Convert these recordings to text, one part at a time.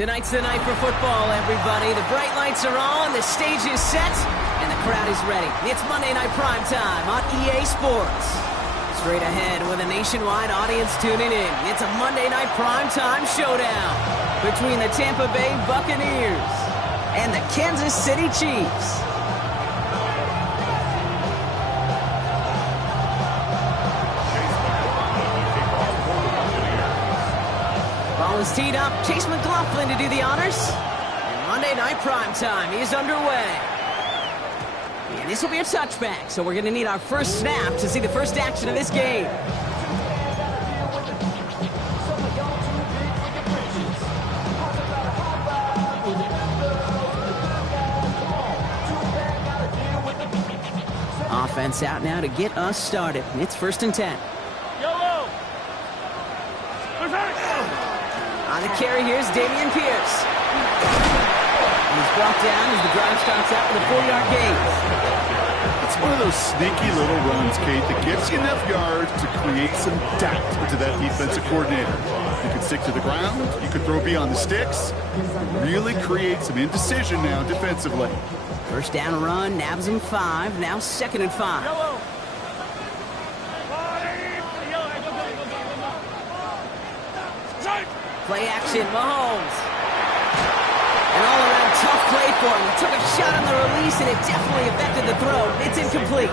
Tonight's the night for football, everybody. The bright lights are on, the stage is set, and the crowd is ready. It's Monday Night Prime Time on EA Sports. Straight ahead with a nationwide audience tuning in. It's a Monday Night Prime Time showdown between the Tampa Bay Buccaneers and the Kansas City Chiefs. Ball is teed up. Chase McLaughlin to do the honors. And Monday Night Prime Time is underway. And this will be a touchback, so we're going to need our first snap to see the first action of this game. Offense out now to get us started. It's 1st and 10. On the carry, here's Dameon Pierce. He's brought down as the drive starts out with a 4-yard gain. It's one of those sneaky little runs, Kate, that gets you enough yards to create some doubt into that defensive coordinator. You can stick to the ground, you can throw beyond the sticks, really create some indecision now defensively. First down run, nabs him 5, now 2nd and 5. Play action, Mahomes. An all-around tough play for him. He took a shot on the release, and it definitely affected the throw. It's incomplete.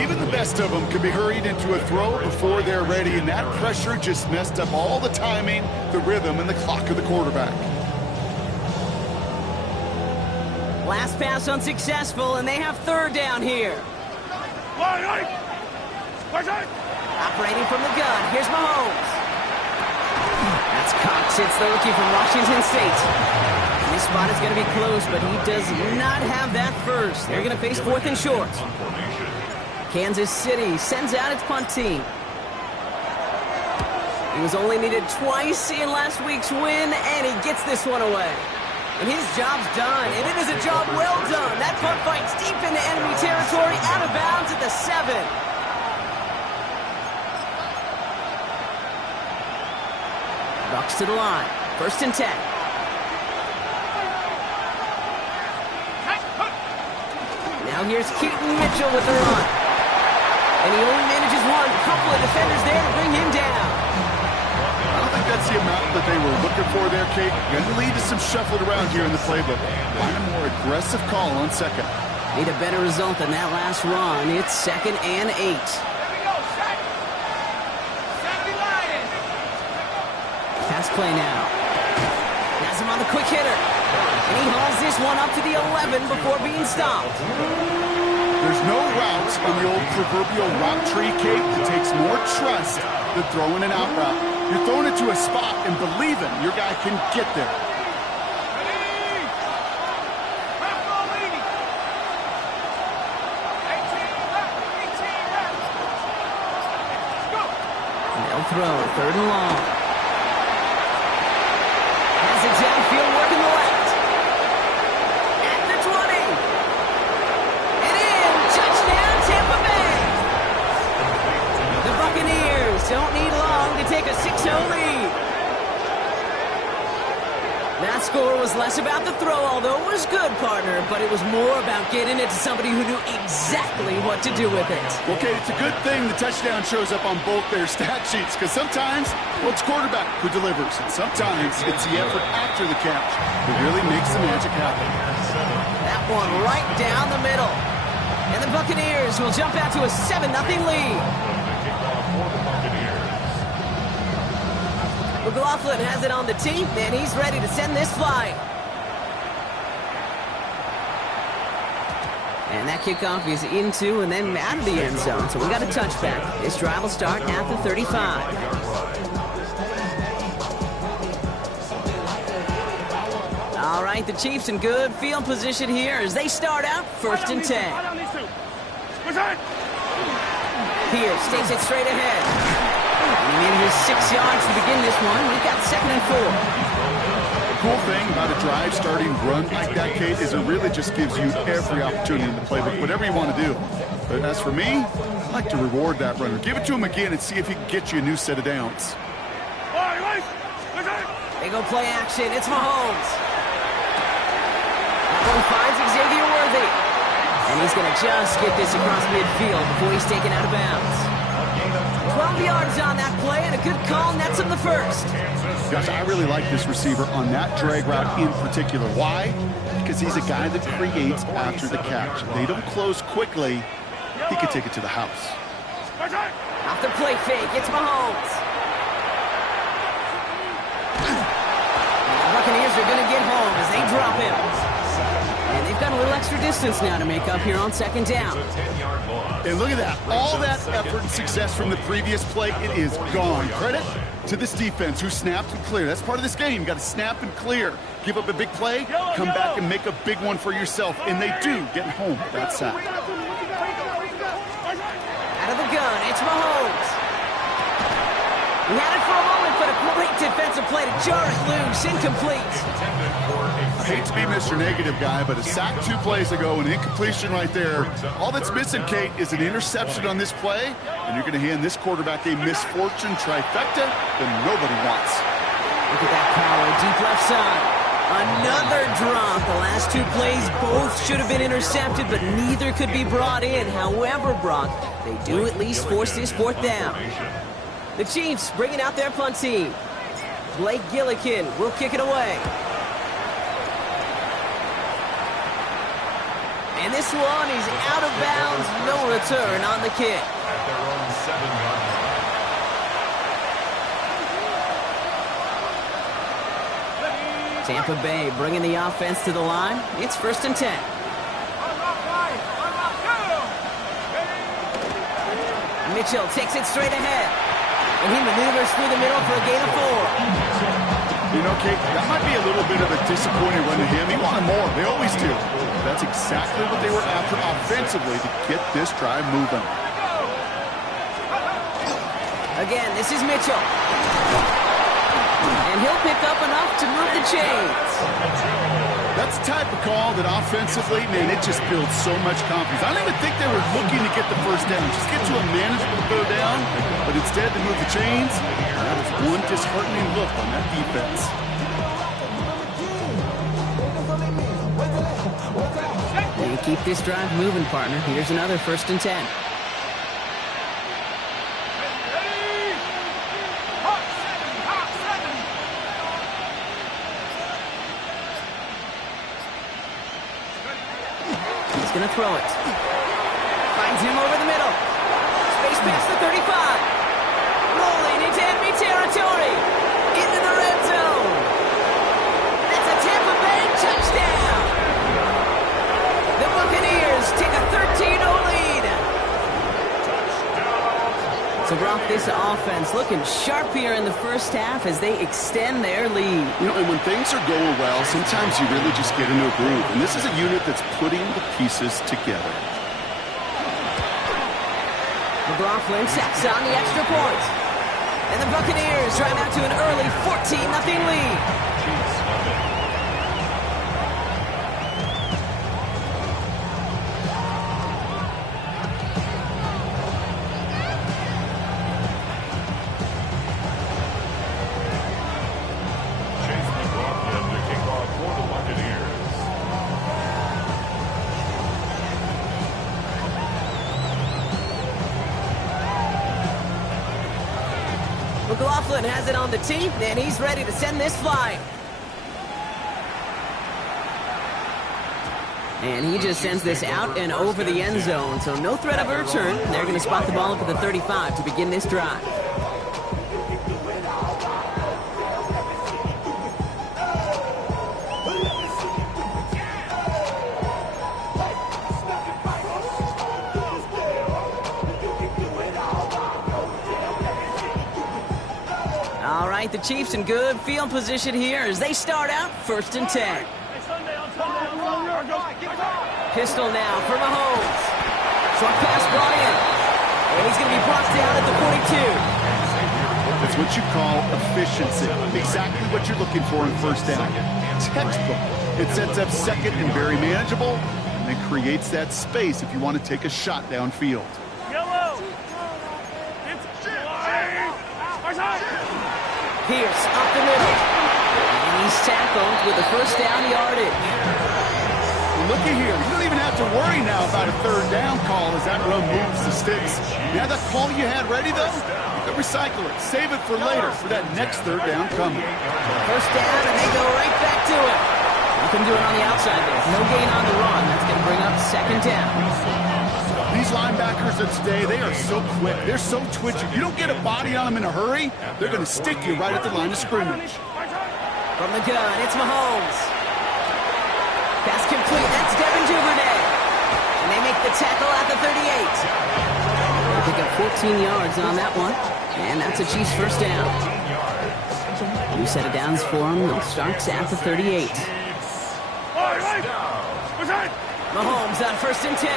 Even the best of them can be hurried into a throw before they're ready, and that pressure just messed up all the timing, the rhythm, and the clock of the quarterback. Last pass unsuccessful, and they have 3rd down here. Operating from the gun, here's Mahomes. That's Cox. It's the rookie from Washington State. And this spot is going to be close, but he does not have that first. They're going to face 4th and short. Kansas City sends out its punt team. He was only needed twice in last week's win, and he gets this one away. And his job's done, and it is a job well done. That punt fights deep into enemy territory, out of bounds at the 7. Bucks to the line. 1st and 10. Now here's Keaton Mitchell with the run. And he only manages one. A couple of defenders there to bring him down. I don't think that's the amount that they were looking for there, Kate. Going to lead to some shuffling around here in the playbook. Find a more aggressive call on 2nd. Need a better result than that last run. It's 2nd and 8. Pass play now. Has him on the quick hitter. And he hauls this one up to the 11 before being stopped. There's no route on the old proverbial route tree, Kate, that takes more trust than throwing an out route. You're throwing it to a spot and believing your guy can get there. They'll throw 3rd and long. Downfield working the left. At the 20. And in. Touchdown, Tampa Bay. The Buccaneers don't need long to take a 6-0 lead. That score was less about the throw, although it was good, partner, but it was more about getting it to somebody who knew exactly what to do with it. Okay, it's a good thing the touchdown shows up on both their stat sheets, because sometimes, well, it's quarterback who delivers, and sometimes it's the effort after the catch that really makes the magic happen. That one right down the middle. And the Buccaneers will jump out to a 7-0 lead. McLaughlin has it on the tee, and he's ready to send this flying. And that kickoff is into and then out of the end zone, so we got a touchback. This drive will start at the 35. All right, the Chiefs in good field position here as they start out 1st and 10. Pierce takes it straight ahead. And he made his 6 yards to begin this one. We've got 2nd and 4. The cool thing about a drive starting run like that, Kate, is it really just gives you every opportunity in the playbook, whatever you want to do. But as for me, I like to reward that runner. Give it to him again and see if he can get you a new set of downs. They go play action. It's Mahomes. That one finds Xavier Worthy. And he's going to just get this across midfield before he's taken out of bounds. 12 yards on that play, and a good call nets him the first. Gosh, I really like this receiver on that drag route in particular. Why? Because he's a guy that creates after the catch. They don't close quickly. He could take it to the house. Off the play fake, it's Mahomes. And the Buccaneers are going to get home as they drop him. And they've got a little extra distance now to make up here on second down. And look at that. All that effort and success from the previous play, it is gone. Credit to this defense who snapped and cleared. That's part of this game. You got to snap and clear. Give up a big play, come back and make a big one for yourself. And they do, getting home with that sack. Out of the gun, it's Mahomes. He had it for a moment, but a great defensive play to jar it loose, incomplete. I hate to be Mr. Negative guy, but a sack 2 plays ago, an incompletion right there. All that's missing, Kate, is an interception on this play, and you're going to hand this quarterback a misfortune trifecta that nobody wants. Look at that power, deep left side. Another drop. The last 2 plays both should have been intercepted, but neither could be brought in. However, Brock, they do at least force this 4th down. The Chiefs bringing out their punt team. Blake Gillikin will kick it away. And this one is out of bounds. No return on the kick. At their own 7-yard line. Tampa Bay bringing the offense to the line. It's 1st and 10. Mitchell takes it straight ahead. And he maneuvers through the middle for a gain of 4. You know, Kate, that might be a little bit of a disappointing run to him. He wanted more. They always do. That's exactly what they were after offensively to get this drive moving. Again, this is Mitchell. And he'll pick up enough to move the chains. That's the type of call that offensively, man, it just builds so much confidence. I don't even think they were looking to get the first down. Just get to a manageable 3rd down, but instead they move the chains. That was one disheartening look on that defense. You keep this drive moving, partner. Here's another 1st and 10. He's going to throw it. Finds him over the middle. Space past the 35. Rolling into enemy territory. Into the red zone. That's a Tampa Bay touchdown. The Buccaneers take a 13-0 lead. So, Brock, this offense looking sharp here in the first half as they extend their lead. You know, and when things are going well, sometimes you really just get into a groove. And this is a unit that's putting the pieces together. McLaughlin sacks on the extra point. And the Buccaneers drive out to an early 14-0 lead. McLaughlin has it on the tee, and he's ready to send this flying. And he just sends this out and over the end zone, so no threat of a return. They're going to spot the ball up at the 35 to begin this drive. All right, the Chiefs in good field position here as they start out 1st and 10. Pistol now for Mahomes. Short pass brought in. And he's going to be brought down at the 42. That's what you call efficiency. Exactly what you're looking for in 1st down. Textbook. It sets up 2nd and very manageable, and it creates that space if you want to take a shot downfield. Pierce up the middle. He's tackled with a first down yardage. Looky here. You don't even have to worry now about a third down call as that run moves the sticks. You had that call you had ready, though? You could recycle it. Save it for later for that next third down coming. First down, and they go right back to it. You can do it on the outside there. No gain on the run. That's going to bring up second down. These linebackers of today, they are so quick. They're so twitchy. You don't get a body on them in a hurry, they're going to stick you right at the line of scrimmage. From the gun, it's Mahomes. Pass complete. That's Devin Duvernay. And they make the tackle at the 38. They pick up 14 yards on that one. And that's a Chiefs first down. New set of downs for them. Starts at the 38. Mahomes on first and 10.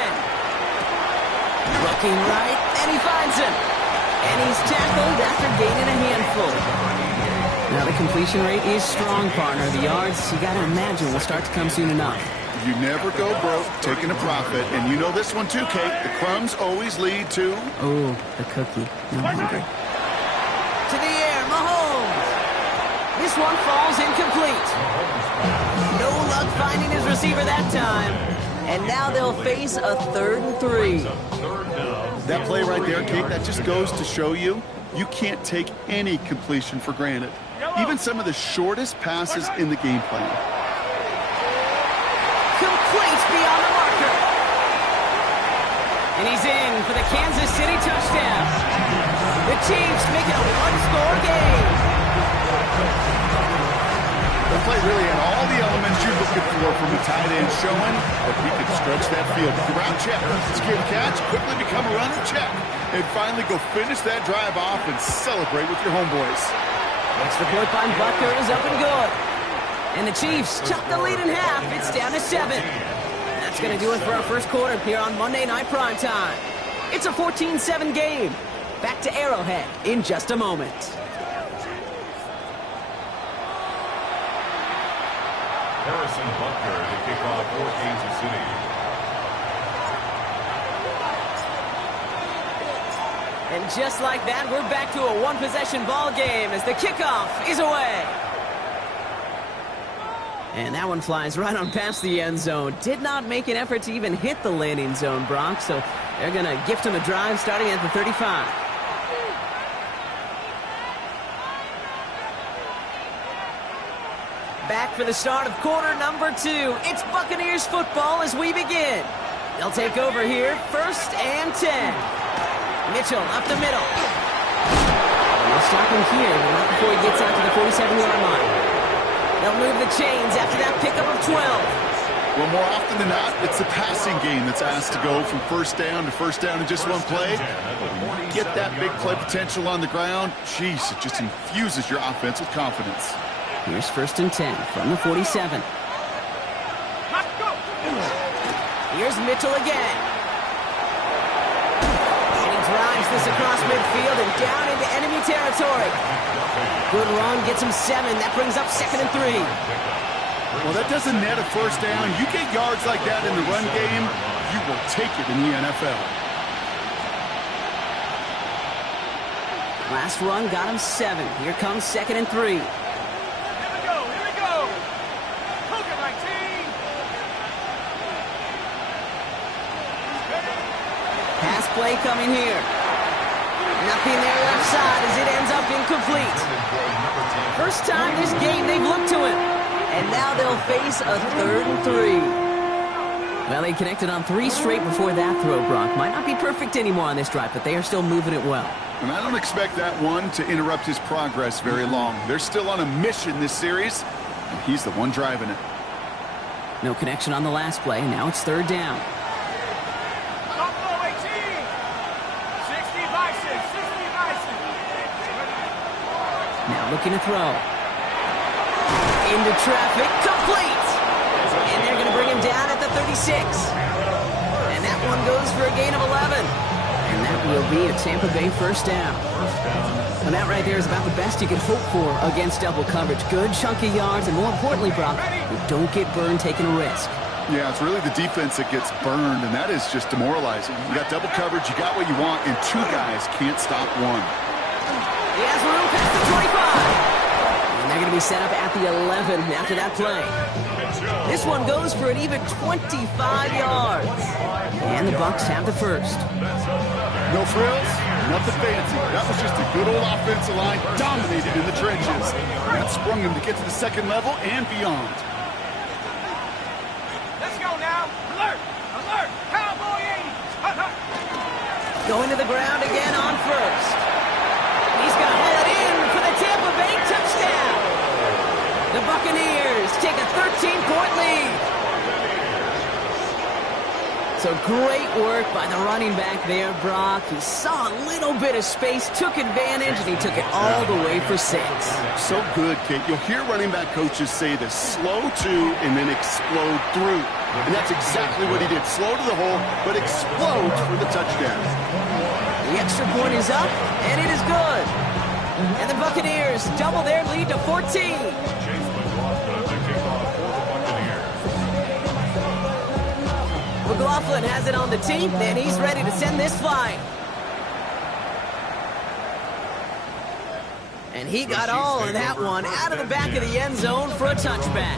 Looking right, and he finds him. And he's tackled after gaining a handful. Now the completion rate is strong, partner. The yards, you got to imagine, will start to come soon enough. You never go broke taking a profit, and you know this one too, Kate. The crumbs always lead to... Oh, the cookie. I'm hungry. To the air, Mahomes. This one falls incomplete. No luck finding his receiver that time. And now they'll face a 3rd and 3. That play right there, Kate, that just goes to show you can't take any completion for granted. Even some of the shortest passes in the game plan. Complete beyond the marker. And he's in for the Kansas City touchdown. The Chiefs make it a one-score game. The play really had all the elements you're looking for from a tight end, showing that he could stretch that field. Ground check, secure catch, quickly become a runner, check. And finally go finish that drive off and celebrate with your homeboys. Extra point by Butker is up and good. And the Chiefs chop the lead in half. It's down to 7. That's going to do it for our first quarter here on Monday Night Primetime. It's a 14-7 game. Back to Arrowhead in just a moment. Harrison Butker to kick off for Kansas City. And just like that, we're back to a one-possession ball game as the kickoff is away. And that one flies right on past the end zone. Did not make an effort to even hit the landing zone, Brock, so they're going to gift him a drive starting at the 35. Back for the start of quarter number 2. It's Buccaneers football as we begin. They'll take over here, 1st and 10. Mitchell up the middle. They'll stop him here, but not before he gets out to the 47-yard line. They'll move the chains after that pickup of 12. Well, more often than not, it's the passing game that's asked to go from first down in just one play. Get that big play potential on the ground. Jeez, it just infuses your offense with confidence. Here's 1st and 10 from the 47. Here's Mitchell again. And he drives this across midfield and down into enemy territory. Good run, gets him 7. That brings up 2nd and 3. Well, that doesn't net a first down. You get yards like that in the run game, you will take it in the NFL. Last run got him 7. Here comes 2nd and 3. Pass play coming here. Nothing there left side as it ends up incomplete. First time this game they've looked to him. And now they'll face a 3rd and 3. Well, they connected on 3 straight before that throw, Brock. Might not be perfect anymore on this drive, but they are still moving it well. And I don't expect that one to interrupt his progress very long. They're still on a mission this series, and he's the one driving it. No connection on the last play. Now it's 3rd down. Now looking to throw. Into traffic, complete! And they're going to bring him down at the 36. And that one goes for a gain of 11. And that will be a Tampa Bay first down. And that right there is about the best you can hope for against double coverage. Good chunky yards, and more importantly, Brock, you don't get burned taking a risk. Yeah, it's really the defense that gets burned, and that is just demoralizing. You got double coverage, you got what you want, and 2 guys can't stop one. He has room past the 25. And they're They're going to be set up at the 11 after that play. This one goes for an even 25 yards. And the Bucs have the first. No frills, nothing fancy. That was just a good old offensive line dominated in the trenches. That sprung him to get to the second level and beyond. Let's go now. Alert! Alert! Cowboy 80! Going to the ground again on first. He's going to haul it in for the Tampa Bay touchdown. The Buccaneers take a 13-point lead. So great work by the running back there, Brock. He saw a little bit of space, took advantage, and he took it all the way for 6. So good, Kate. You'll hear running back coaches say this: slow to and then explode through. And that's exactly what he did. Slow to the hole, but explodes for the touchdown. The extra point is up, and it is good. And the Buccaneers double their lead to 14. McLaughlin has it on the tee, and he's ready to send this flying. And he got all of that one out of the back of the end zone for a touchback.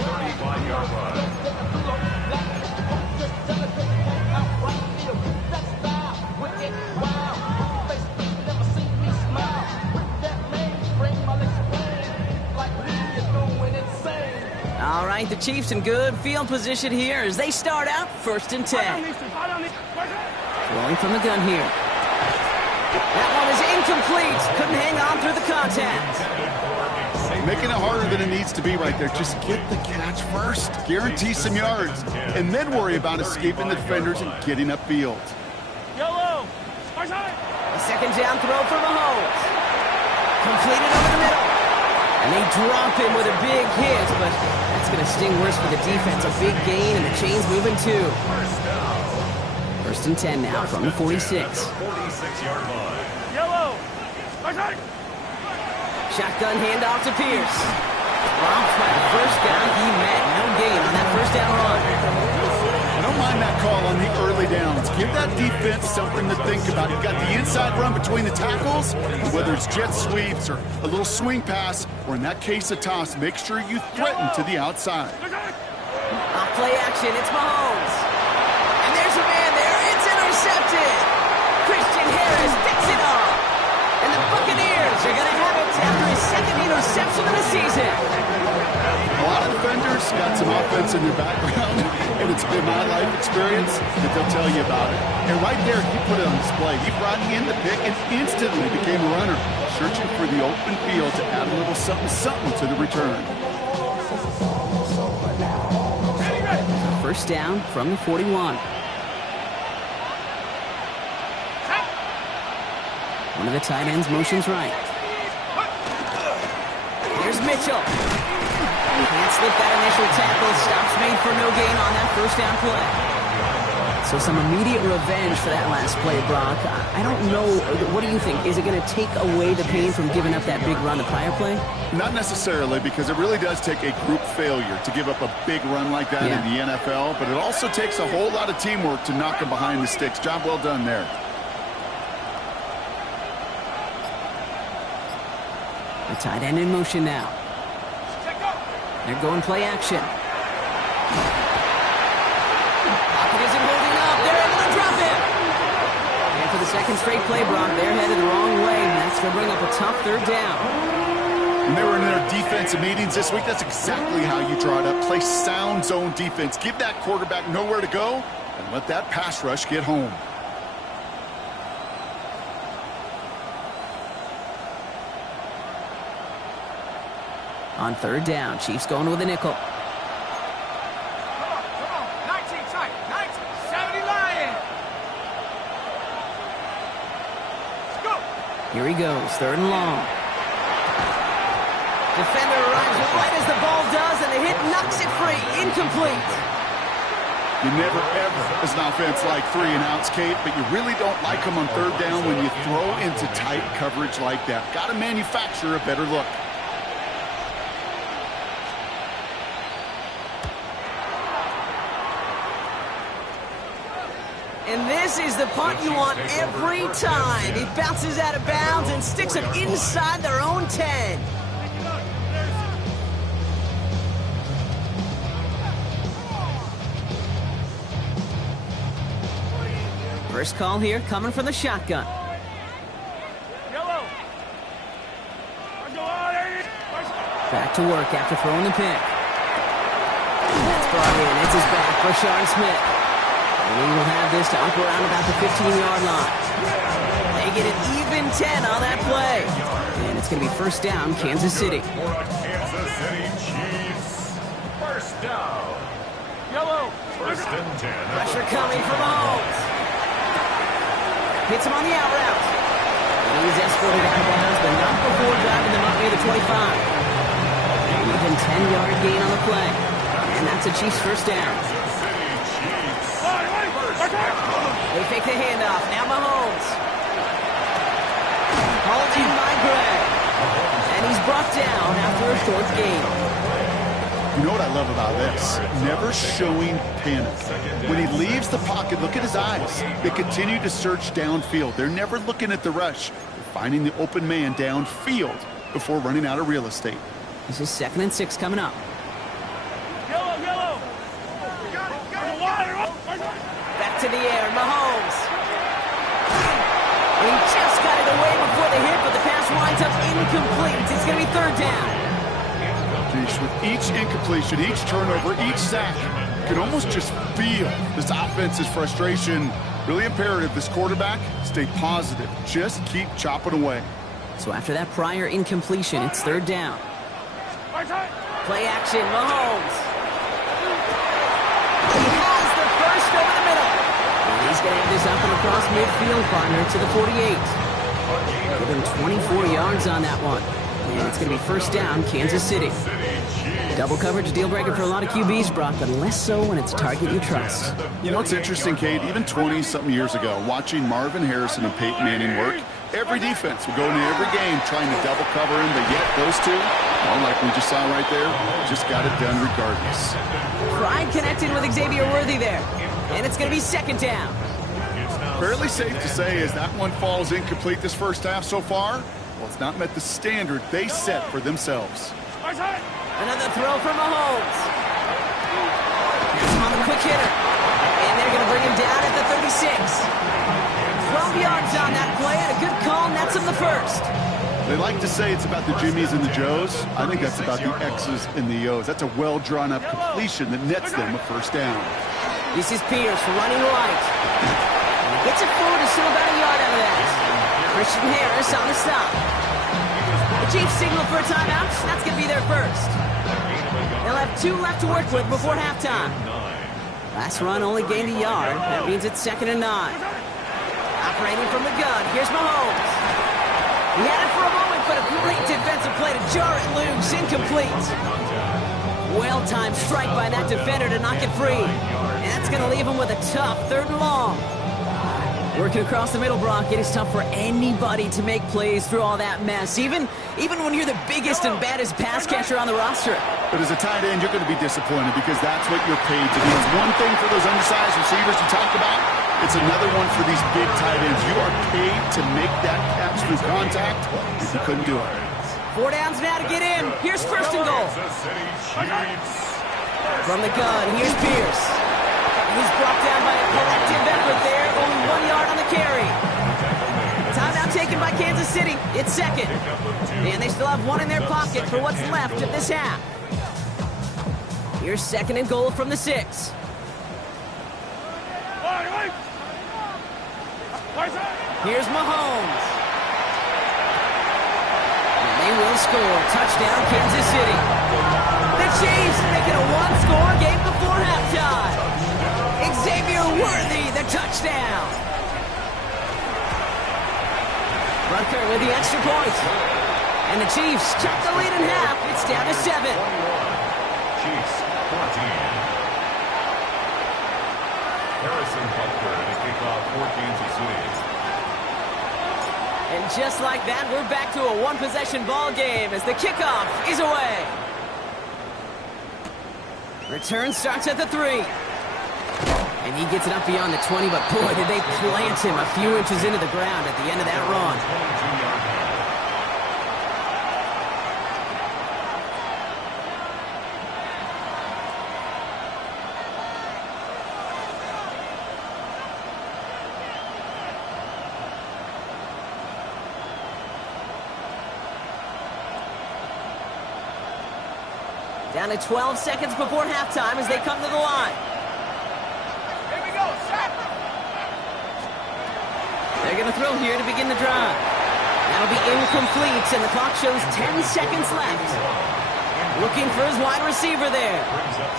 All right, the Chiefs in good field position here as they start out 1st and 10. Throwing from the gun here. That one is incomplete. Couldn't hang on through the contact. Making it harder than it needs to be right there. Just get the catch first. Guarantee some yards. And then worry about escaping the defenders and getting upfield. YOLO! A second down throw for Mahomes. Completed over the middle. And they drop him with a big hit, but that's going to sting worse for the defense. A big gain, and the chain's moving too. 1st and 10 now from the 46. 46-yard line. YOLO! Shotgun handoff to Pierce. Dropped by the first down he met. No gain on that first down run. I don't mind that call on the early downs. Give that defense something to think about. You've got the inside run between the tackles, whether it's jet sweeps or a little swing pass, or in that case a toss, make sure you threaten to the outside. Off play action, it's Mahomes. And there's a man there, it's intercepted. Christian Harris picks it off. And the Buccaneers are going to have it after his second interception of the season. A lot of defenders got some offense in their background, and it's been my life experience that they'll tell you about it. And right there, he put it on display. He brought in the pick and instantly became a runner, searching for the open field to add a little something to the return. First down from the 41. One of the tight ends motions right. Here's Mitchell. Can't slip that initial tackle. Stops made for no gain on that first down play. So some immediate revenge for that last play, Brock. I don't know. What do you think? Is it going to take away the pain from giving up that big run the prior play? Not necessarily, because it really does take a group failure to give up a big run like that in the NFL. But it also takes a whole lot of teamwork to knock them behind the sticks. Job well done there. The tight end in motion now. They're going play action. Pocket isn't holding up. They're able to drop him. And for the second straight play, Brock, they're headed the wrong way. And that's going to bring up a tough third down. When they were in their defensive meetings this week, that's exactly how you draw it up. Play sound zone defense. Give that quarterback nowhere to go and let that pass rush get home. On third down, Chiefs going with a nickel. Come on. 19 tight. 19. 70 Lion. Let's go. Here he goes, third and long. Defender arrives right as the ball does, and the hit knocks it free. Incomplete. You never, ever, as an offense, like 3 and outs, Kate, but you really don't like them on third down when you throw into tight coverage like that. Got to manufacture a better look. And this is the punt you want every time. He bounces out of bounds and sticks it inside their own 10. First call here coming from the shotgun. Yellow. Back to work after throwing the pick. That's brought in. It's his back for Sean Smith. And he will have this to up around about the 15-yard line. They get an even 10 on that play. And it's going to be first down, Kansas City. For a Kansas City Chiefs. First down. Yellow. First and 10. Pressure coming from Mahomes. Hits him on the out route. And he's escorted out of bounds, but not before driving them up near the 25. An even 10-yard gain on the play. And that's a Chiefs first down. Kansas City Chiefs. They fake the handoff. Now Mahomes. Hauled in by Gray. And he's brought down after a short gain. You know what I love about this? Never showing panic. When he leaves the pocket, look at his eyes. They continue to search downfield. They're never looking at the rush. They're finding the open man downfield before running out of real estate. This is 2nd and 6 coming up. Yellow. Back to the air, Mahomes. And he just got it away before the hit, but the pass winds up incomplete. It's going to be third down. Geez, with each incompletion, each turnover, each sack, you can almost just feel this offense's frustration. Really imperative, this quarterback, stay positive. Just keep chopping away. So after that prior incompletion, it's third down. Play action, Mahomes. He has the first over the middle. And he's going to have this up and across midfield, partner, to the 48. Give him 24 yards on that one. And it's going to be first down, Kansas City. Double coverage, deal breaker for a lot of QBs, Brock, but less so when it's a target you trust. You know, it's interesting, Kate, even 20-something years ago, watching Marvin Harrison and Peyton Manning work, every defense would go into every game trying to double cover him, but yet those two, well, like we just saw right there, just got it done regardless. Pride connected with Xavier Worthy there. And it's going to be second down. Fairly safe to say as that one falls incomplete this first half so far, well, it's not met the standard they set for themselves. Another throw from Mahomes. Here's him on the quick hitter. And they're going to bring him down at the 36. 12 yards on that play, and a good call nets him the first. They like to say it's about the Jimmies and the Joes. I think that's about the X's and the O's. That's a well-drawn-up completion that nets them a first down. This is Pierce running right. And he gets it forward to still about a yard out of that. Christian Harris on the stop. The Chiefs signal for a timeout. That's going to be their first. They'll have 2 left to work with before halftime. Last run only gained a yard. That means it's 2nd and 9. Operating from the gun. Here's Mahomes. He had it for a moment, but a great defensive play to jar it loose. Incomplete. Well-timed strike by that defender to knock it free. And that's going to leave him with a tough 3rd and long. Working across the middle, Brock, it is tough for anybody to make plays through all that mess, even when you're the biggest and baddest pass catcher on the roster. But as a tight end, you're going to be disappointed because that's what you're paid to do. It's one thing for those undersized receivers you talked about. It's another one for these big tight ends. You are paid to make that catch through contact, and you couldn't do it. 4 downs now to get in. Here's first and goal. From the gun, here's Pierce. He's brought down by a collective effort there. Only 1 yard on the carry. Timeout taken by Kansas City. It's 2nd. And they still have 1 in their pocket for what's left of this half. Here's 2nd and goal from the 6. Here's Mahomes. And they will score. Touchdown, Kansas City. The Chiefs make it a 1-score game before halftime. Xavier Worthy, the touchdown. Rucker with the extra point. And the Chiefs cut the lead in half. It's down to 7. Chiefs 14. Harrison Butker to kick off for Kansas City. And just like that, we're back to a 1-possession ball game as the kickoff is away. Return starts at the 3. And he gets it up beyond the 20, but boy, did they plant him a few inches into the ground at the end of that run. Down to 12 seconds before halftime as they come to the line. Here we go, set. They're going to throw here to begin the drive. That'll be incomplete, and the clock shows 10 seconds left. Looking for his wide receiver there.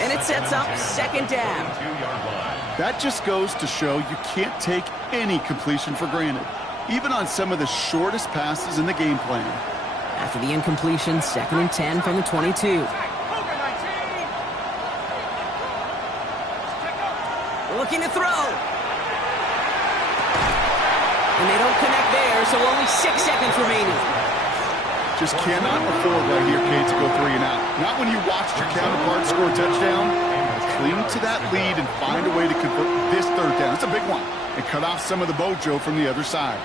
And it sets up second down. That just goes to show you can't take any completion for granted, even on some of the shortest passes in the game plan. After the incompletion, 2nd and 10 from the 22. Looking to throw. And they don't connect there, so only 6 seconds remaining. Just cannot afford right here, Kate, to go 3 and out. Not when you watched your counterpart score a touchdown. Cling to that lead and find a way to convert this 3rd down. It's a big one. And cut off some of the mojo from the other side.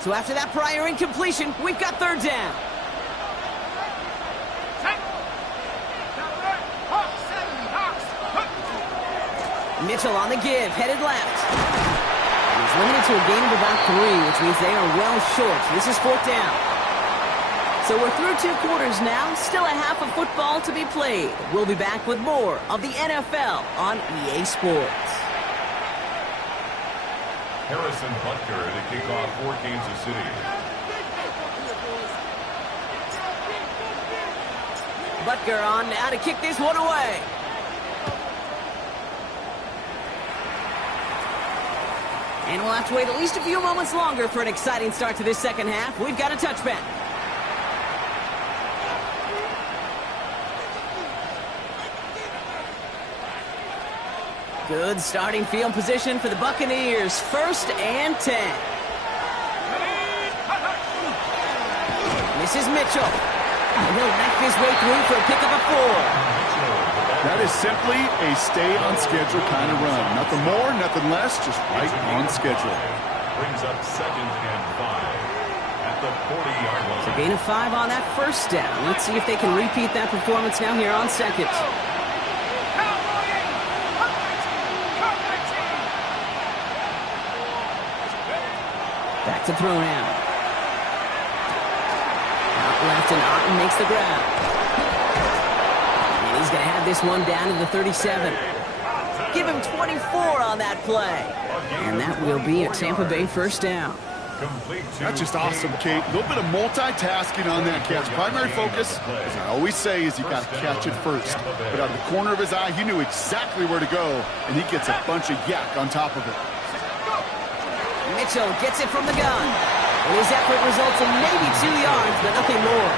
So after that prior incompletion, we've got 3rd down. Mitchell on the give, headed left. He's limited to a gain of about 3, which means they are well short. This is 4th down. So we're through 2 quarters now, still a half of football to be played. We'll be back with more of the NFL on EA Sports. Harrison Butker to kick off for Kansas City. Butker on now to kick this one away. And we'll have to wait at least a few moments longer for an exciting start to this second half. We've got a touchback. Good starting field position for the Buccaneers. 1st and 10. This is Mitchell. And he'll knack his way through for a pickup of 4. That is simply a stay-on-schedule kind of run. Nothing more, nothing less, just right on schedule. Brings up 2nd and 5 at the 40-yard line. So gain of 5 on that 1st down. Let's see if they can repeat that performance now here on 2nd. Back to throw now. Out left and Otten makes the grab. And he's going to have this one down to the 37. Give him 24 on that play. And that will be a Tampa Bay 1st down. That's just awesome, Kate. A little bit of multitasking on that catch. Primary focus, as I always say, is you got to catch it first. But out of the corner of his eye, he knew exactly where to go, and he gets a bunch of yak on top of it. Mitchell gets it from the gun. And his effort results in maybe 2 yards, but nothing more.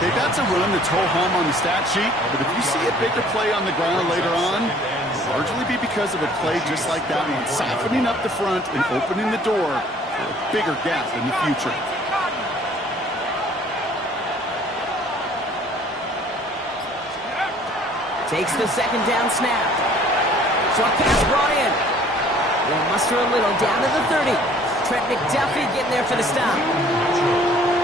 Okay, that's a run that's ho-hum on the stat sheet, but if you see a bigger play on the ground later on, it'll largely be because of a play just like that one, softening up the front and opening the door for a bigger gap in the future. Takes the 2nd down snap. Short pass brought in. They'll muster a little down to the 30. Trent McDuffie getting there for the stop.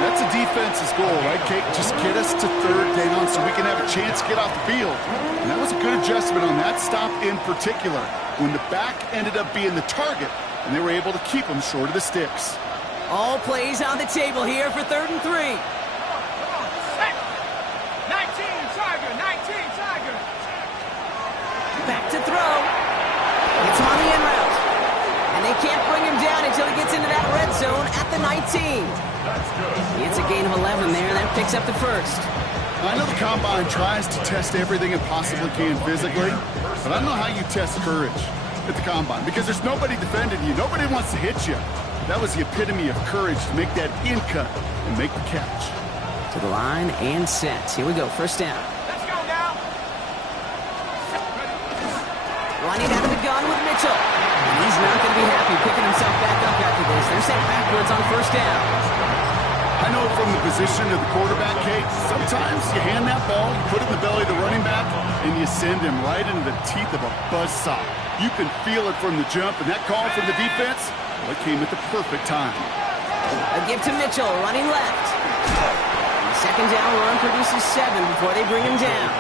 That's a defense's goal, right, Kate? Just get us to 3rd down so we can have a chance to get off the field. And that was a good adjustment on that stop in particular, when the back ended up being the target, and they were able to keep him short of the sticks. All plays on the table here for 3rd and 3. 19, Tiger, 19, Tiger. Back to throw. It's on the end route. And they can't bring him down until he gets into that red zone at the 19. It's a gain of 11 there, and that picks up the 1st. I know the Combine tries to test everything it possibly can physically, but I don't know how you test courage at the Combine, because there's nobody defending you. Nobody wants to hit you. That was the epitome of courage to make that in cut and make the catch. To the line and set. Here we go, 1st down. Let's go now. Running out of the gun with Mitchell. And he's not going to be happy picking himself back up after this. They're sent backwards on 1st down. I know from the position of the quarterback, Kate, sometimes you hand that ball, you put it in the belly of the running back, and you send him right into the teeth of a buzzsaw. You can feel it from the jump, and that call from the defense, well, it came at the perfect time. A give to Mitchell, running left. The 2nd down run produces 7 before they bring him down.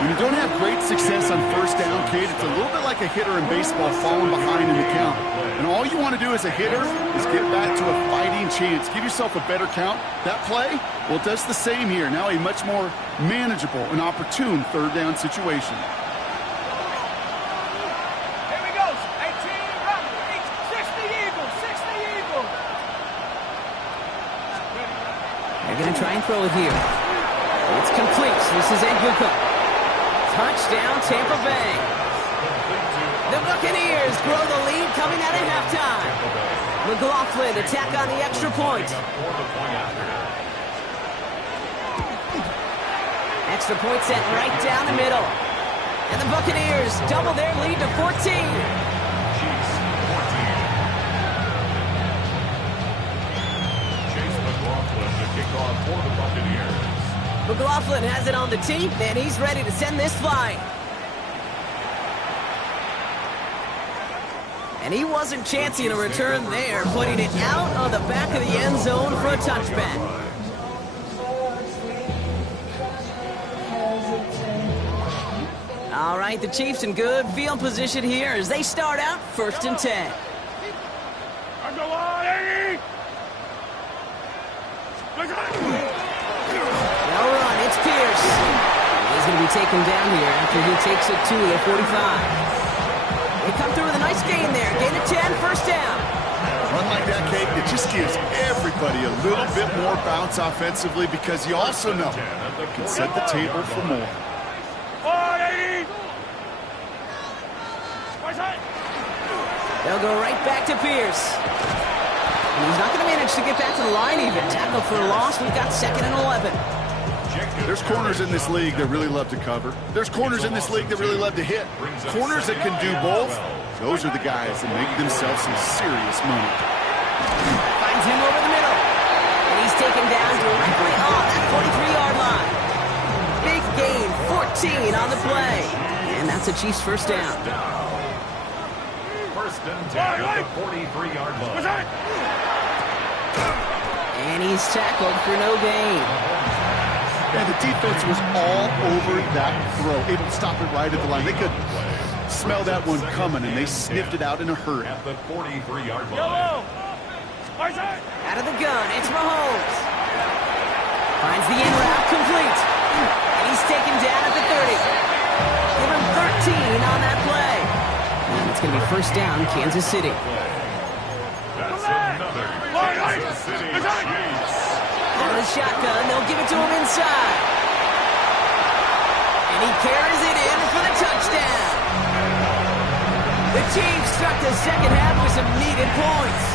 When you don't have great success on first down, Kate, it's a little bit like a hitter in baseball falling behind in the count. And all you want to do as a hitter is get back to a fighting chance. Give yourself a better count. That play, well, it does the same here. Now a much more manageable and opportune third down situation. Here we go. 18, run. 60 Eagles. 60 Eagles. They're going to try and throw it here. It's complete. This is Endzn. Touchdown, Tampa Bay. The Buccaneers grow the lead coming out of halftime. McLaughlin attack on the extra point. Extra point set right down the middle. And the Buccaneers double their lead to 14. Chase McLaughlin to kick off for the Buccaneers. McLaughlin has it on the tee, and he's ready to send this flying. And he wasn't chancing a return there, putting it out of the back of the end zone for a touchback. All right, the Chiefs in good field position here as they start out 1st and 10. They'll run, it's Pierce. He's going to be taken down here after he takes it to the 45. They come through with a nice gain there. Gain of 10, first down. Run like that, Kate, it just gives everybody a little bit more bounce offensively because you also know you can set the table for more. They'll go right back to Pierce. And he's not going to manage to get back to the line even. Tackle for a loss. We've got 2nd and 11. There's corners in this league that really love to cover. There's corners in this league that really love to hit. Corners that can do both, those are the guys that make themselves some serious money. Finds him over the middle. And he's taken down directly on that 43-yard line. Big gain, 14 on the play. And that's a Chiefs first down. 1st and 10 at the 43-yard line. And he's tackled for no gain. And the defense was all over that throw, able to stop it right at the line. They could smell that one coming, and they sniffed it out in a hurry. At the 43-yard line. Out of the gun, it's Mahomes. Finds the in route, complete. And he's taken down at the 30. Give him 13 on that play. And it's going to be first down, Kansas City. That's another Kansas City Chiefs. On the shotgun, they'll give it to him inside. And he carries it in for the touchdown. The Chiefs start the second half with some needed points.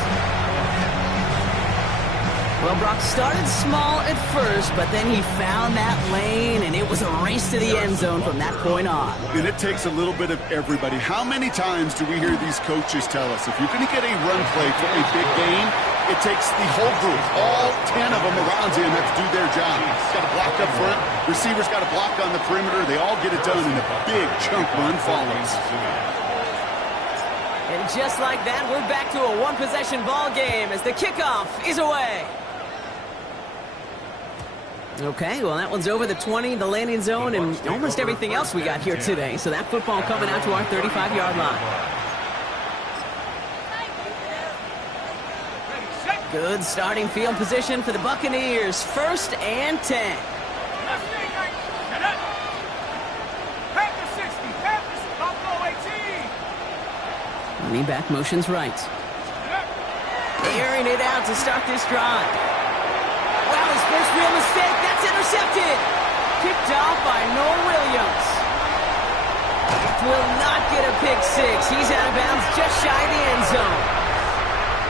Well, Brock started small at first, but then he found that lane, and it was a race to the end zone from that point on. And it takes a little bit of everybody. How many times do we hear these coaches tell us, if you're going to get a run play for a big gain, it takes the whole group, all 10 of them around you, and have to do their job. Got to block up front. Receivers got to block on the perimeter. They all get it done, and a big chunk run follows. And just like that, we're back to a one-possession ball game as the kickoff is away. Okay, well, that one's over the 20, the landing zone, and almost everything else we got here today. So that football coming out to our 35-yard line. Good starting field position for the Buccaneers. 1st and 10. Running back motions right. Airing it out to start this drive. Wow, his first real mistake. That's intercepted. Picked off by Noah Williams. Will not get a pick six. He's out of bounds just shy of the end zone.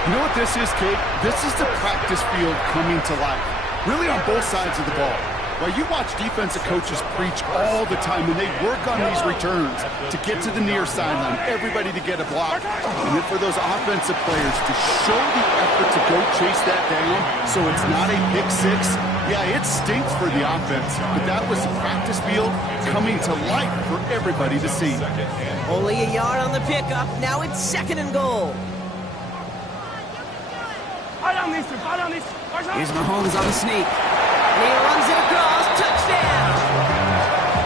You know what this is, Kate? This is the practice field coming to life. Really on both sides of the ball. While you watch defensive coaches preach all the time when they work on these returns to get to the near sideline, everybody to get a block, and then for those offensive players to show the effort to go chase that down so it's not a pick six. Yeah, it stinks for the offense, but that was the practice field coming to life for everybody to see. Only a yard on the pickup. Now it's 2nd and goal. Here's Mahomes on the sneak. And he runs it across. Touchdown!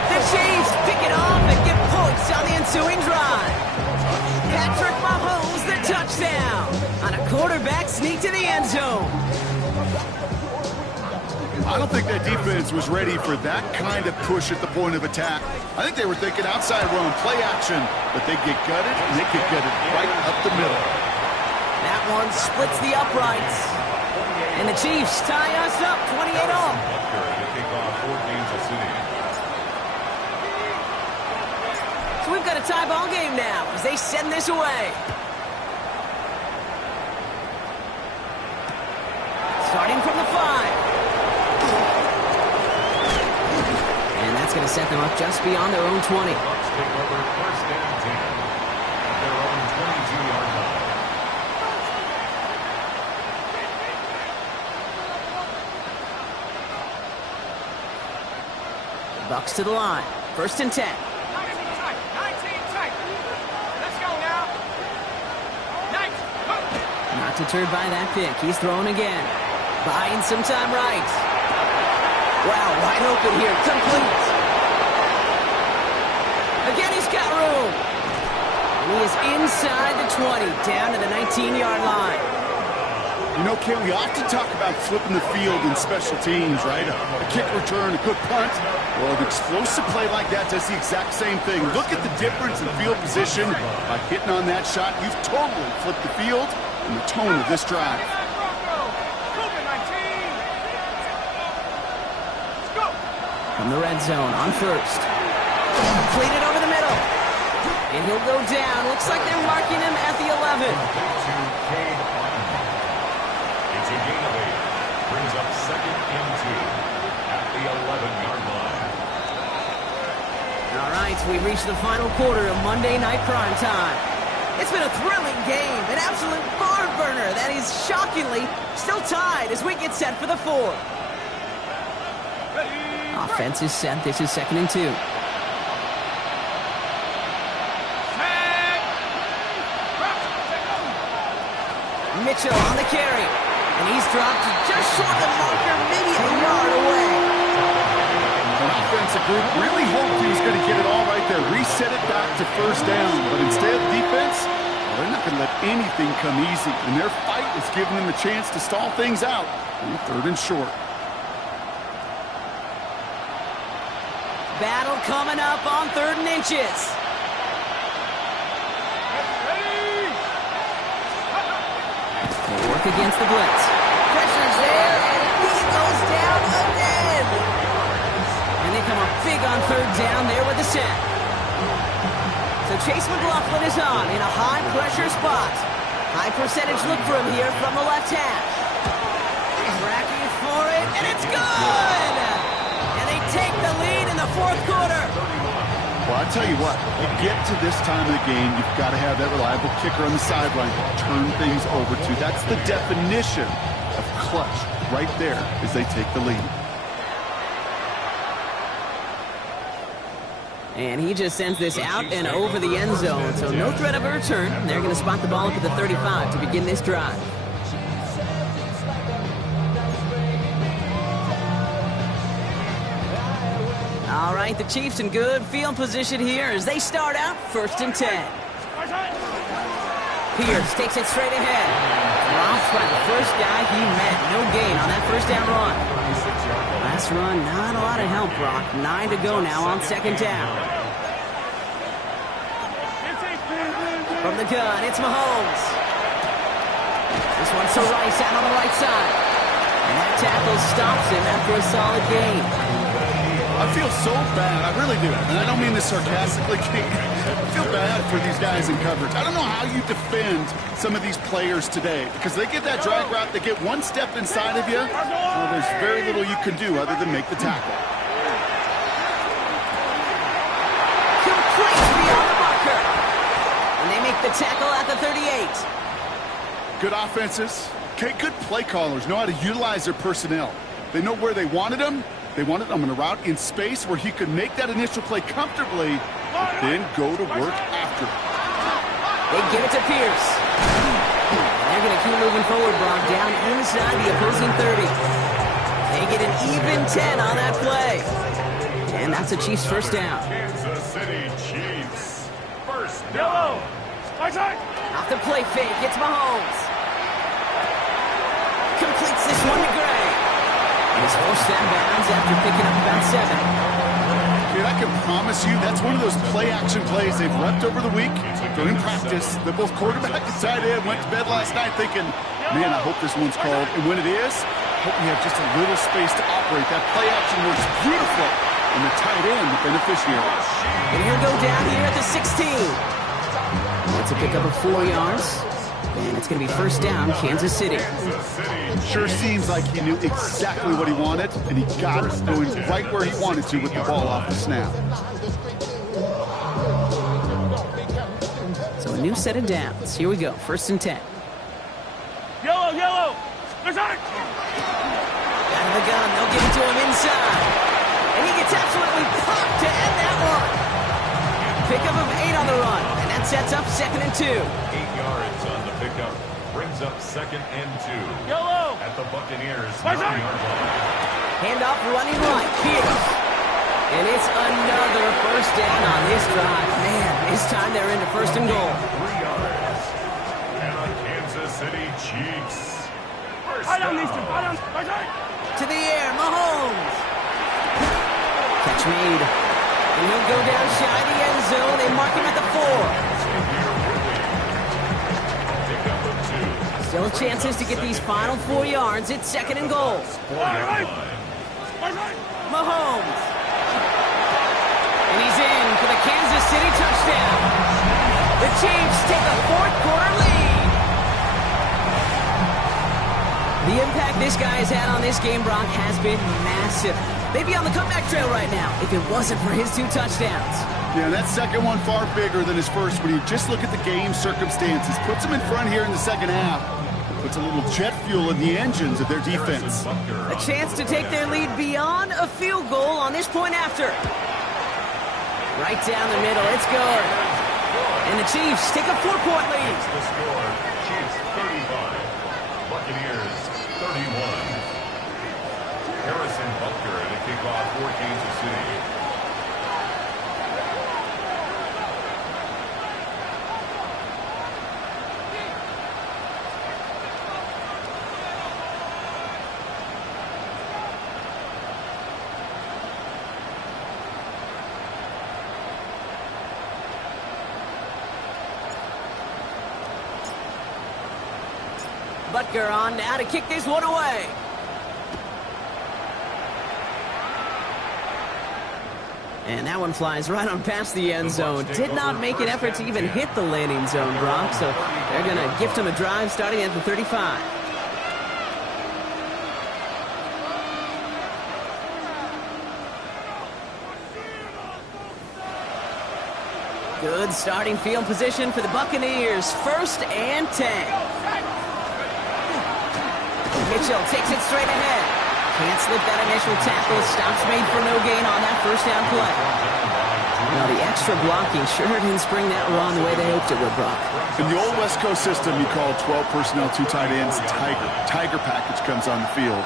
The Chiefs ensuing drive. Patrick Mahomes, the touchdown on a quarterback sneak to the end zone. I don't think that defense was ready for that kind of push at the point of attack. I think they were thinking outside run, play action, but they get gutted, and they get gutted right up the middle. That one splits the uprights. And the Chiefs tie us up 28-all. So we've got a tie ball game now as they send this away. Starting from the 5. And that's going to set them up just beyond their own 20. Bucks take over first and 10 at their own 22-yard line. Bucks to the line. First and 10. 19 tight. Let's go now. Nice. Not deterred by that pick. He's throwing again. Buying some time right. Wow, wide open here. Complete. Again, he's got room. And he is inside the 20, down to the 19-yard line. You know, Ken, we often talk about flipping the field in special teams, right? A kick return, a good punt. Well, an explosive play like that does the exact same thing. Look at the difference in field position. By hitting on that shot, you've totally flipped the field and the tone of this drive. From the red zone on first. Completed over the middle. And he'll go down. Looks like they're marking him at the 11. It's a gain of 8. Brings up second and 2 at the 11-yard line. All right, we've reached the final quarter of Monday Night Prime Time. It's been a thrilling game, an absolute barn burner that is shockingly still tied as we get set for the 4th. Offense is set. This is second and 2. Mitchell on the carry. And he's dropped just short of the marker, maybe a yard away. The offensive group really hoped he was going to get it all right there, reset it back to first down. But instead, defense, well, they're not going to let anything come easy. And their fight is giving them a chance to stall things out on 3rd and short. Battle coming up on 3rd and inches. They work against the blitz. Pressure's there, and he goes down again. And they come up big on 3rd down there with the set. So Chase McLaughlin is on in a high-pressure spot. High percentage look for him here from the left hash. He's racking for it, and it's good! And they take the lead in the 4th quarter. Well, I tell you what, you get to this time of the game, you've got to have that reliable kicker on the sideline to turn things over to. That's the definition of clutch right there as they take the lead. And he just sends this out and over the end zone, so no threat of a return. They're going to spot the ball up at the 35 to begin this drive. All right, the Chiefs in good field position here as they start out 1st and 10. Pierce takes it straight ahead. Drops by the first guy he met. No gain on that first down run. Last run, not a lot of help, Brock. 9 to go now on 2nd down. From the gun, it's Mahomes. This one's to Rice out on the right side. And that tackle stops him after a solid gain. I feel so bad. I really do. And I don't mean this sarcastically. I feel bad for these guys in coverage. I don't know how you defend some of these players today because they get that drag route, they get one step inside of you. Well, there's very little you can do other than make the tackle. Complete beyond the marker. And they make the tackle at the 38. Good offenses. Okay, good play callers know how to utilize their personnel. They know where they wanted them. They wanted them in a route in space where he could make that initial play comfortably, but then go to work after it. They give it to Pierce. They're going to keep moving forward, Brock, down inside the opposing 30. They get an even 10 on that play. And that's the Chiefs' first down. Kansas City Chiefs. First Yellow. down. Off the play fake, it's Mahomes. Completes this one to Gray. And he's forced that bounds after picking up about 7. Dude, I can promise you that's one of those play-action plays they've repped over the week during practice. That both quarterback and tight end went to bed last night thinking, man, I hope this one's called. And when it is, I hope we have just a little space to operate. That play-action works beautifully. And the tight end, the beneficiary. And he'll go down here at the 16. That's a pickup of 4 yards. And it's going to be first down, Kansas City. Sure seems like he knew exactly what he wanted, and he got it going right where he wanted to with the ball off the snap. So a new set of downs. Here we go, first and 10. Yellow, yellow. There's Out of the gun, they'll give it to him inside. And he gets absolutely popped to end that one. Pickup of 8 on the run, and that sets up 2nd and 2. 8 yards on the pickup. Brings up 2nd and 2. Yellow. At the Buccaneers 9-yard line. Handoff running right, Pierce. And it's another first down on this drive. Man, this time they're into first and goal. 3 yards. And the Kansas City Chiefs. First I don't down. need to. I don't. To the air, Mahomes. Catch made. And he'll go down shy of the end zone. They mark him at the 4. Still chances to get these final 4 yards. It's 2nd and goal. Mahomes. And he's in for the Kansas City touchdown. The Chiefs take a 4th quarter lead. The impact this guy has had on this game, Brock, has been massive. They'd be on the comeback trail right now if it wasn't for his 2 touchdowns. Yeah, that second one far bigger than his first. When you just look at the game circumstances, puts him in front here in the second half. Puts a little jet fuel in the engines of their defense. A chance to take their lead beyond a field goal on this point after. Right down the middle, it's good. And the Chiefs take a 4-point lead. The score, Chiefs 35, Buccaneers 31. Harrison Butker at a kickoff for Kansas City. Butker on now to kick this one away. And that one flies right on past the end zone. Did not make an effort to even hit the landing zone, Brock. So they're going to gift him a drive starting at the 35. Good starting field position for the Buccaneers. 1st and 10. Mitchell takes it straight ahead. Can't slip that initial tackle. Stops made for no gain on that first down play. Now the extra blocking sure didn't spring that run the way they hoped it would, Brock. In the old West Coast system, you call 12 personnel, 2 tight ends, Tiger. Tiger package comes on the field.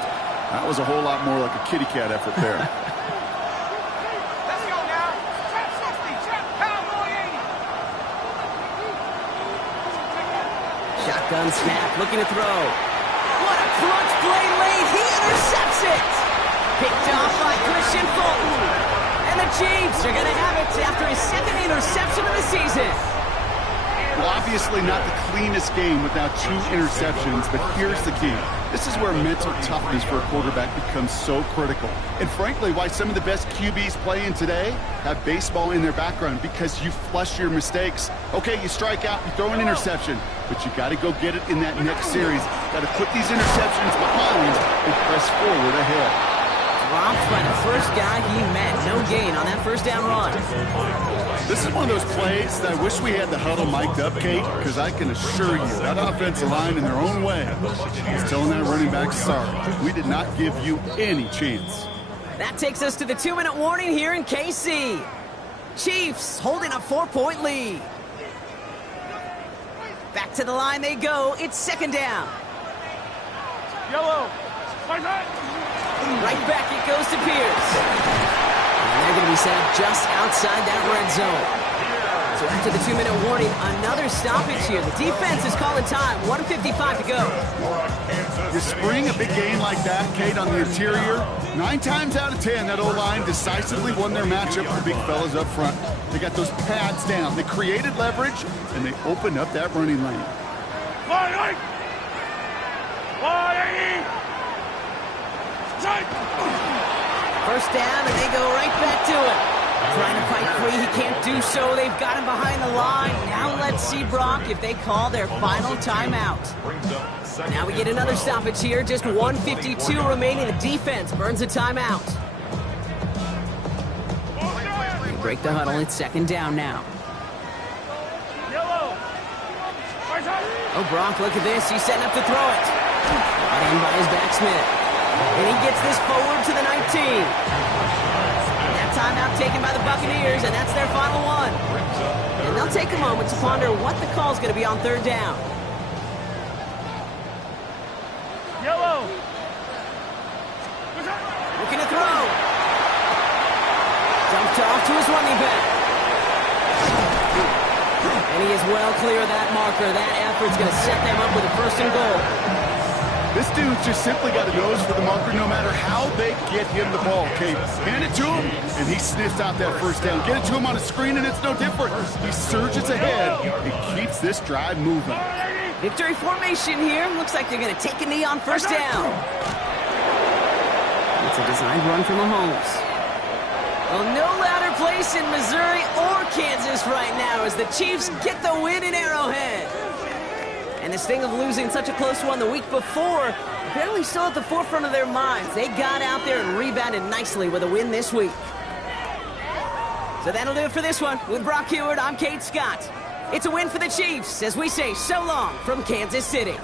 That was a whole lot more like a kitty cat effort there. Let's go now. Trap 60. Trap Cowboy 80. Shotgun snap, looking to throw. What a clutch play late. He intercepts it. Picked off by Christian Fulton. And the Chiefs are going to have it after his 2nd interception of the season. Well, obviously not the cleanest game without 2 interceptions, but here's the key. This is where mental toughness for a quarterback becomes so critical. And frankly, why some of the best QBs playing today have baseball in their background, because you flush your mistakes. Okay, you strike out, you throw an interception, but you got to go get it in that next series. Got to put these interceptions behind and press forward ahead. Dropped by the first guy he met. No gain on that first down run. This is one of those plays that I wish we had the huddle mic'd up, Kate, because I can assure you that offensive line in their own way is telling that running back, sorry, we did not give you any chance. That takes us to the 2-minute warning here in KC. Chiefs holding a 4-point lead. Back to the line they go. It's 2nd down. Yellow. Right back it goes to Pierce. And they're going to be set up just outside that red zone. So after the 2-minute warning, another stoppage here. The defense is calling time. 1:55 to go. You spring a big game like that, Kate, on the interior, 9 times out of 10, that O-line decisively won their matchup with the big fellas up front. They got those pads down. They created leverage, and they opened up that running lane. First down, and they go right back to it. Trying to fight free, he can't do so. They've got him behind the line. Now let's see, Brock, if they call their final timeout. Now we get another stoppage here. Just 1:52 remaining. The defense burns a timeout. They break the huddle. It's second down now. Oh, Brock, look at this. He's setting up to throw it. Brought in by his back Smith. And he gets this forward to the 19. Timeout taken by the Buccaneers, and that's their final one. And they'll take a moment to ponder what the call's going to be on third down. Yellow. Looking to throw. Dumped off to his running back. And he is well clear of that marker. That effort's going to set them up with a first and goal. This dude's just simply got a nose for the marker no matter how they get him the ball, Kate. Hand it to him, and he sniffs out that first down. Get it to him on a screen, and it's no different. He surges ahead and keeps this drive moving. Victory formation here. Looks like they're going to take a knee on first down. It's a designed run from Mahomes. Well, no louder place in Missouri or Kansas right now as the Chiefs get the win in Arrowhead. And the sting of losing such a close one the week before, apparently still at the forefront of their minds. They got out there and rebounded nicely with a win this week. So that'll do it for this one. With Brock Heward, I'm Kate Scott. It's a win for the Chiefs as we say so long from Kansas City.